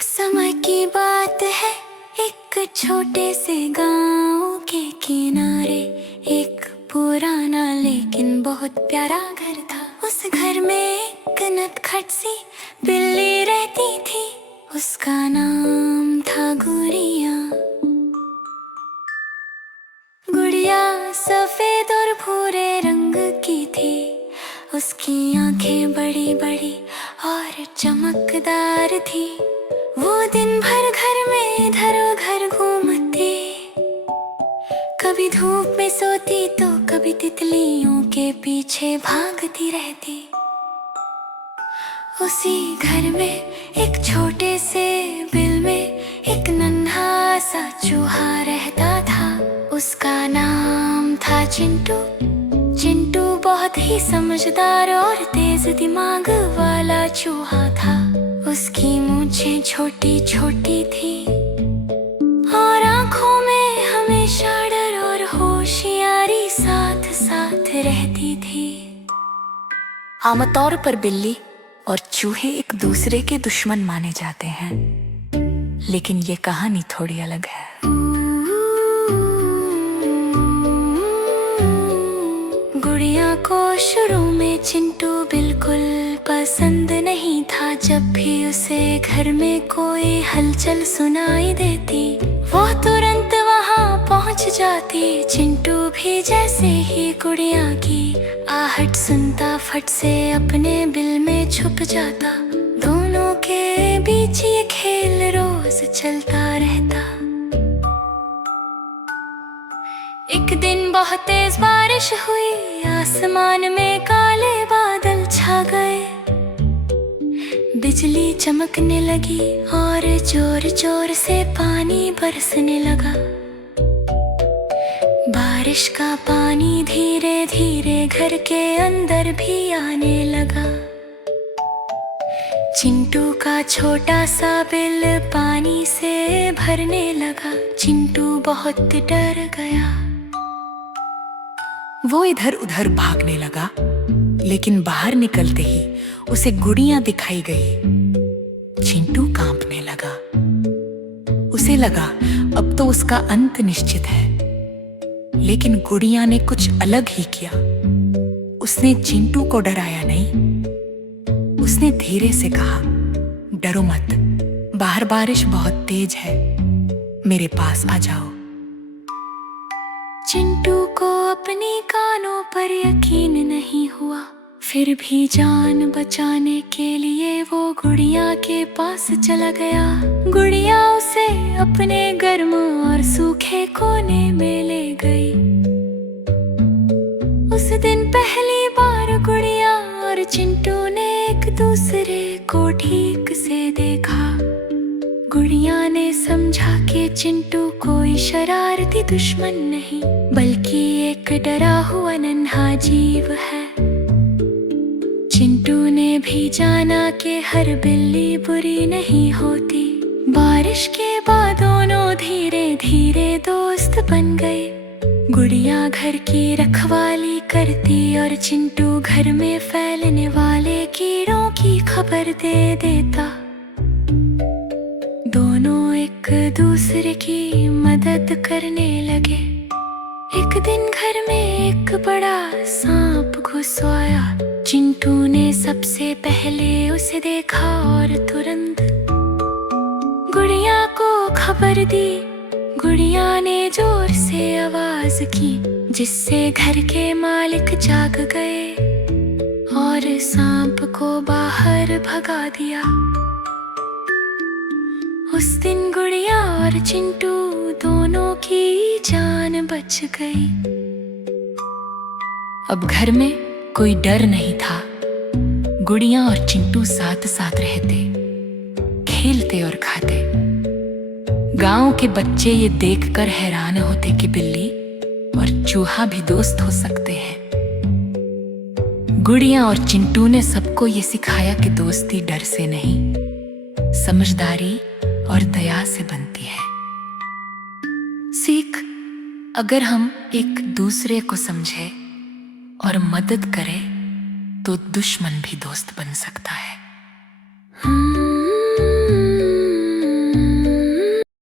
एक समय की बात है, एक छोटे से गांव के किनारे एक पुराना लेकिन बहुत प्यारा घर था। उस घर में एक नटखट सी बिल्ली रहती थी, उसका नाम था गुड़िया। गुड़िया सफेद और भूरे रंग की थी, उसकी आंखें बड़ी बड़ी और चमकदार थी। वो दिन भर घर में इधर उधर घूमती, कभी धूप में सोती तो कभी तितलियों के पीछे भागती रहती। उसी घर में एक छोटे से बिल में एक नन्हा सा चूहा रहता था, उसका नाम था चिंटू। चिंटू बहुत ही समझदार और तेज दिमाग वाला चूहा था। उसकी मूंछें छोटी छोटी थी और आंखों में हमेशा डर और होशियारी साथ साथ रहती थी। आमतौर पर बिल्ली और चूहे एक दूसरे के दुश्मन माने जाते हैं, लेकिन ये कहानी थोड़ी अलग है। गुड़िया को शुरू में चिंटू बिल्कुल पसंद नहीं था। जब भी उसे घर में कोई हलचल सुनाई देती, वो तुरंत वहां पहुंच जाती। चिंटू भी जैसे ही गुड़िया की आहट सुनता, फट से अपने बिल में छुप जाता। दोनों के बीच ये खेल रोज चलता रहता। एक दिन बहुत तेज बारिश हुई, आसमान में काले बादल छा गए। बिजली चमकने लगी और जोर जोर से पानी बरसने लगा। बारिश का पानी धीरे धीरे घर के अंदर भी आने लगा। चिंटू का छोटा सा बिल पानी से भरने लगा। चिंटू बहुत डर गया। वो इधर उधर भागने लगा, लेकिन बाहर निकलते ही उसे गुड़िया दिखाई गई। चिंटू कांपने लगा। उसे लगा अब तो उसका अंत निश्चित है, लेकिन गुड़िया ने कुछ अलग ही किया। उसने चिंटू को डराया नहीं। उसने धीरे से कहा, डरो मत, बाहर बारिश बहुत तेज है, मेरे पास आ जाओ। चिंटू को अपनी कानों पर यकीन नहीं हुआ, फिर भी जान बचाने के लिए वो गुड़िया के पास चला गया। गुड़िया उसे अपने गर्म और सूखे कोने में ले गई। उस दिन पहली बार गुड़िया और चिंटू ने एक दूसरे को ठीक से देखा। गुड़िया ने समझा कि चिंटू कोई शरारती दुश्मन नहीं, बल्कि एक डरा हुआ नन्हा जीव है। चिंटू ने भी जाना कि हर बिल्ली बुरी नहीं होती। बारिश के बाद दोनों धीरे धीरे दोस्त बन गए। गुड़िया घर की रखवाली करती और चिंटू घर में फैलने वाले कीड़ों की खबर दे देता। दोनों एक दूसरे की मदद करने लगे। एक दिन घर में एक बड़ा सांप घुस आया। चिंटू ने सबसे पहले उसे देखा और तुरंत गुड़िया को खबर दी। गुड़िया ने जोर से आवाज की, जिससे घर के मालिक जाग गए और सांप को बाहर भगा दिया। उस दिन गुड़िया और चिंटू दोनों की जान बच गई। अब घर में कोई डर नहीं था। गुड़िया और चिंटू साथ साथ रहते, खेलते और खाते। गांव के बच्चे ये देखकर हैरान होते कि बिल्ली और चूहा भी दोस्त हो सकते हैं। गुड़िया और चिंटू ने सबको ये सिखाया कि दोस्ती डर से नहीं, समझदारी और दया से बनती है। सीख, अगर हम एक दूसरे को समझे और मदद करें तो दुश्मन भी दोस्त बन सकता है।